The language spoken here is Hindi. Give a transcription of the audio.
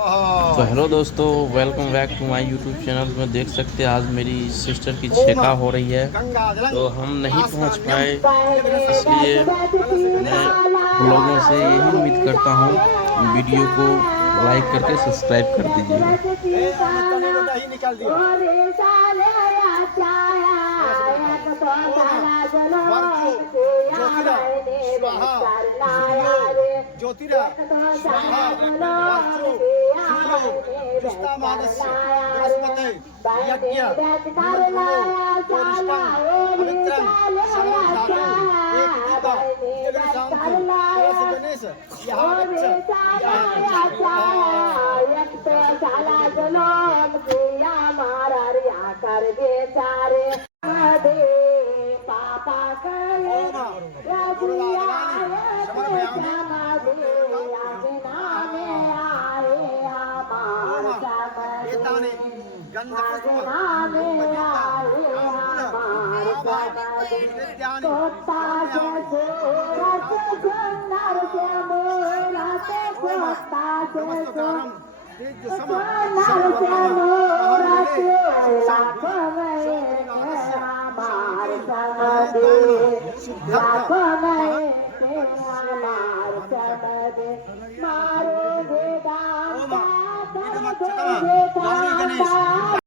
तो हेलो दोस्तों, welcome back to my YouTube channel में। देख सकते हैं आज मेरी सिस्टर की छेका हो रही है, तो हम नहीं पहुंच पाए, इसलिए मैं लोगों से यही उम्मीद करता हूं वीडियो को लाइक करके सब्सक्राइब कर दीजिएगा। ज्योतिरा स्वाहा वर्चो सूर्यो जुष्टामानस्य बृहस्पते यज्ञ निमन्त्रणो कोरिष्टं पवित्रं सर्वधातु एक दीपा जगन्नाथं तुलसी गणेश यहाँ गच्छ गौरी गणेश